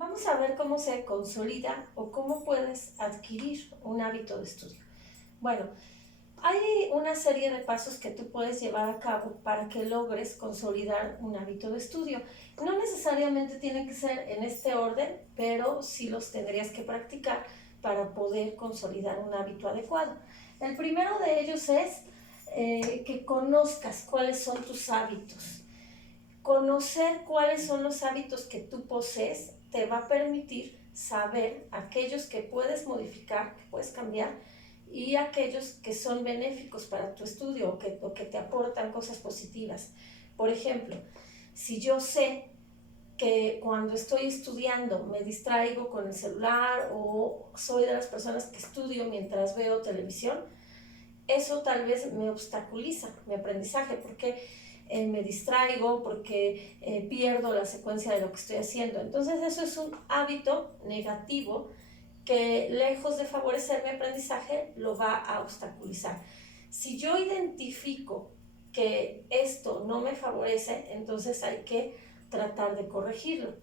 Vamos a ver cómo se consolida o cómo puedes adquirir un hábito de estudio. Bueno, hay una serie de pasos que tú puedes llevar a cabo para que logres consolidar un hábito de estudio. No necesariamente tienen que ser en este orden, pero sí los tendrías que practicar para poder consolidar un hábito adecuado. El primero de ellos es que conozcas cuáles son tus hábitos. Conocer cuáles son los hábitos que tú posees te va a permitir saber aquellos que puedes modificar, que puedes cambiar, y aquellos que son benéficos para tu estudio o que te aportan cosas positivas. Por ejemplo, si yo sé que cuando estoy estudiando me distraigo con el celular o soy de las personas que estudio mientras veo televisión, eso tal vez me obstaculiza mi aprendizaje porque me distraigo, porque pierdo la secuencia de lo que estoy haciendo. Entonces eso es un hábito negativo que lejos de favorecer mi aprendizaje lo va a obstaculizar. Si yo identifico que esto no me favorece, entonces hay que tratar de corregirlo.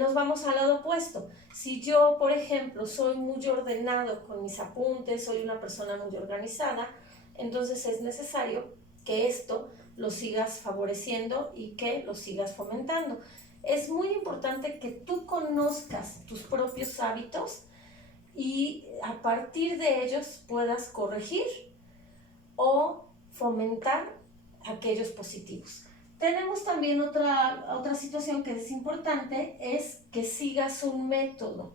Nos vamos al lado opuesto. Si yo, por ejemplo, soy muy ordenado con mis apuntes, soy una persona muy organizada, entonces es necesario que esto lo sigas favoreciendo y que lo sigas fomentando. Es muy importante que tú conozcas tus propios hábitos y a partir de ellos puedas corregir o fomentar aquellos positivos. Tenemos también otra situación que es importante, es que sigas un método,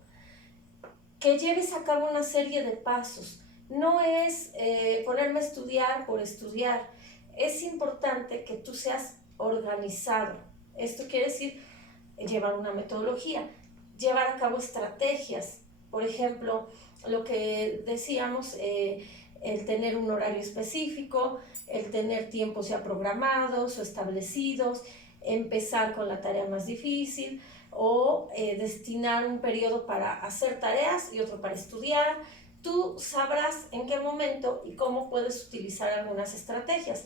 que lleves a cabo una serie de pasos. No es ponerme a estudiar por estudiar, es importante que tú seas organizado. Esto quiere decir llevar una metodología, llevar a cabo estrategias. Por ejemplo, lo que decíamos, el tener un horario específico, el tener tiempos ya programados o establecidos, empezar con la tarea más difícil o destinar un periodo para hacer tareas y otro para estudiar. Tú sabrás en qué momento y cómo puedes utilizar algunas estrategias.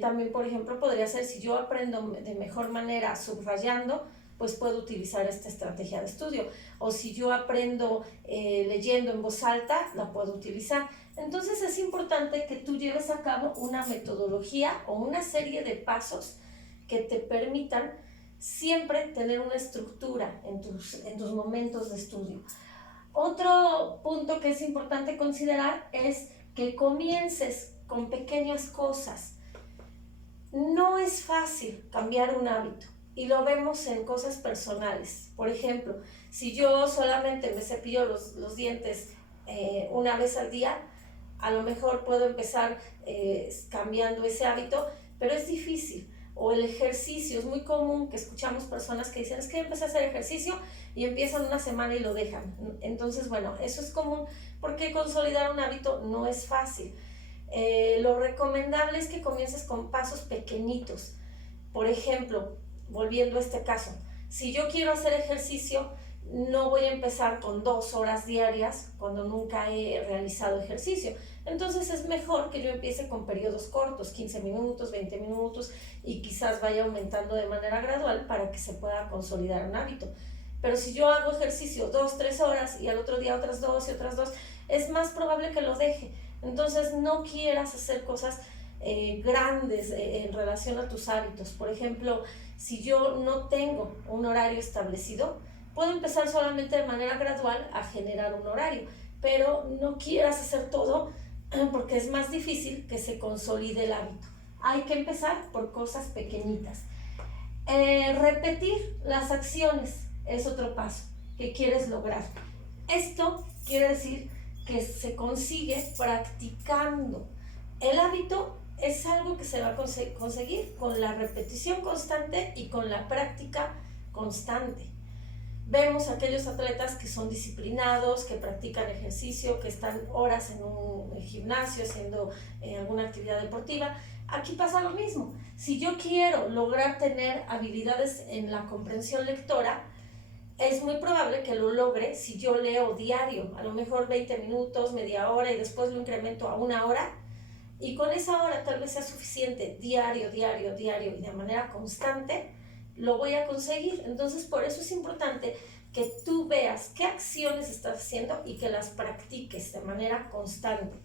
También, por ejemplo, podría ser si yo aprendo de mejor manera subrayando, pues puedo utilizar esta estrategia de estudio. O si yo aprendo leyendo en voz alta, la puedo utilizar. Entonces es importante que tú lleves a cabo una metodología o una serie de pasos que te permitan siempre tener una estructura en tus momentos de estudio. Otro punto que es importante considerar es que comiences con pequeñas cosas. No es fácil cambiar un hábito y lo vemos en cosas personales. Por ejemplo, si yo solamente me cepillo los dientes una vez al día, a lo mejor puedo empezar cambiando ese hábito, pero es difícil. O el ejercicio, es muy común que escuchamos personas que dicen, es que empecé a hacer ejercicio y empiezan una semana y lo dejan. Entonces, bueno, eso es común porque consolidar un hábito no es fácil. Lo recomendable es que comiences con pasos pequeñitos. Por ejemplo, volviendo a este caso, si yo quiero hacer ejercicio, no voy a empezar con 2 horas diarias cuando nunca he realizado ejercicio. Entonces es mejor que yo empiece con periodos cortos, 15 minutos, 20 minutos, y quizás vaya aumentando de manera gradual para que se pueda consolidar un hábito. Pero si yo hago ejercicio 2, 3 horas y al otro día otras 2 y otras 2, es más probable que lo deje. Entonces no quieras hacer cosas grandes en relación a tus hábitos. Por ejemplo, si yo no tengo un horario establecido, puedo empezar solamente de manera gradual a generar un horario, pero no quieras hacer todo porque es más difícil que se consolide el hábito. Hay que empezar por cosas pequeñitas. Repetir las acciones es otro paso que quieres lograr. Esto quiere decir que se consigue practicando. El hábito es algo que se va a conseguir con la repetición constante y con la práctica constante. Vemos aquellos atletas que son disciplinados, que practican ejercicio, que están horas en un gimnasio haciendo alguna actividad deportiva. Aquí pasa lo mismo. Si yo quiero lograr tener habilidades en la comprensión lectora, es muy probable que lo logre si yo leo diario, a lo mejor 20 minutos, media hora, y después lo incremento a 1 hora, y con esa hora tal vez sea suficiente, diario, y de manera constante, lo voy a conseguir. Entonces, por eso es importante que tú veas qué acciones estás haciendo y que las practiques de manera constante.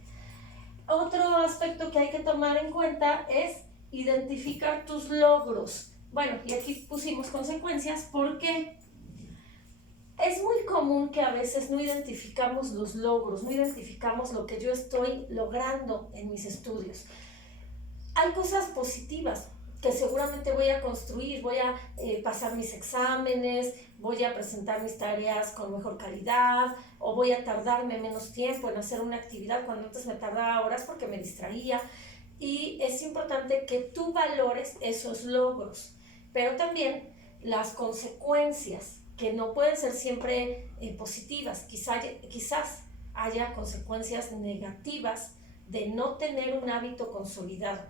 Otro aspecto que hay que tomar en cuenta es identificar tus logros. Bueno, y aquí pusimos consecuencias porque es muy común que a veces no identificamos los logros, no identificamos lo que yo estoy logrando en mis estudios. Hay cosas positivas que seguramente voy a construir, voy a pasar mis exámenes, voy a presentar mis tareas con mejor calidad, o voy a tardarme menos tiempo en hacer una actividad cuando antes me tardaba horas porque me distraía. Y es importante que tú valores esos logros, pero también las consecuencias, que no pueden ser siempre positivas. Quizás haya consecuencias negativas de no tener un hábito consolidado.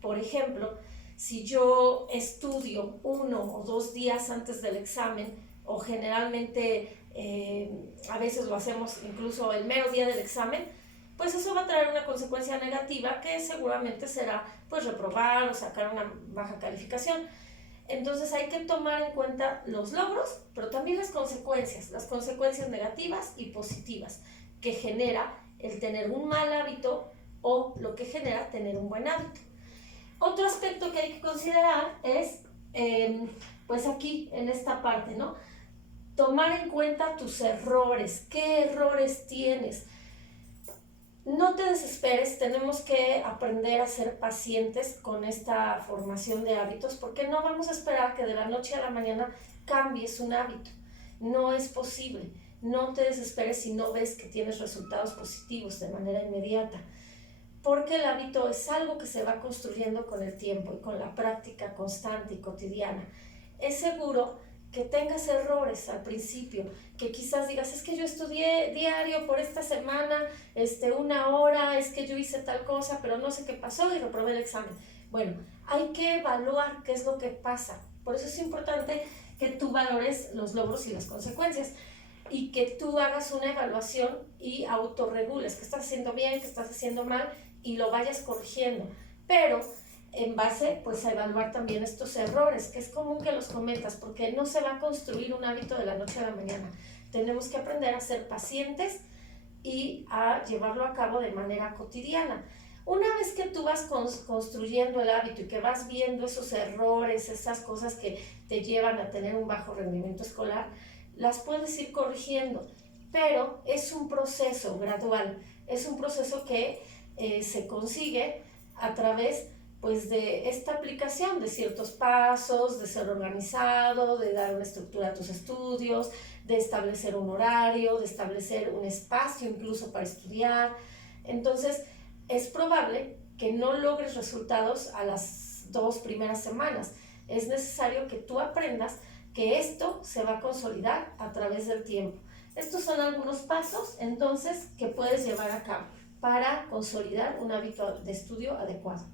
Por ejemplo, si yo estudio 1 o 2 días antes del examen, o generalmente a veces lo hacemos incluso el mero día del examen, pues eso va a traer una consecuencia negativa que seguramente será pues reprobar o sacar una baja calificación. Entonces hay que tomar en cuenta los logros, pero también las consecuencias negativas y positivas que genera el tener un mal hábito o lo que genera tener un buen hábito. Otro aspecto que hay que considerar es, pues aquí en esta parte, ¿no? Tomar en cuenta tus errores, qué errores tienes. No te desesperes, tenemos que aprender a ser pacientes con esta formación de hábitos porque no vamos a esperar que de la noche a la mañana cambies un hábito. No es posible. No te desesperes si no ves que tienes resultados positivos de manera inmediata, porque el hábito es algo que se va construyendo con el tiempo y con la práctica constante y cotidiana. Es seguro que tengas errores al principio, que quizás digas, es que yo estudié diario por esta semana, 1 hora, es que yo hice tal cosa, pero no sé qué pasó y reprobé el examen. Bueno, hay que evaluar qué es lo que pasa. Por eso es importante que tú valores los logros y las consecuencias y que tú hagas una evaluación y autorregules, qué estás haciendo bien, qué estás haciendo mal y lo vayas corrigiendo. Pero en base pues a evaluar también estos errores, que es común que los cometas, porque no se va a construir un hábito de la noche a la mañana. Tenemos que aprender a ser pacientes y a llevarlo a cabo de manera cotidiana. Una vez que tú vas construyendo el hábito y que vas viendo esos errores, esas cosas que te llevan a tener un bajo rendimiento escolar, las puedes ir corrigiendo, pero es un proceso gradual, es un proceso que se consigue a través pues de esta aplicación de ciertos pasos, de ser organizado, de dar una estructura a tus estudios, de establecer un horario, de establecer un espacio incluso para estudiar. Entonces, es probable que no logres resultados a las 2 primeras semanas. Es necesario que tú aprendas que esto se va a consolidar a través del tiempo. Estos son algunos pasos, entonces, que puedes llevar a cabo para consolidar un hábito de estudio adecuado.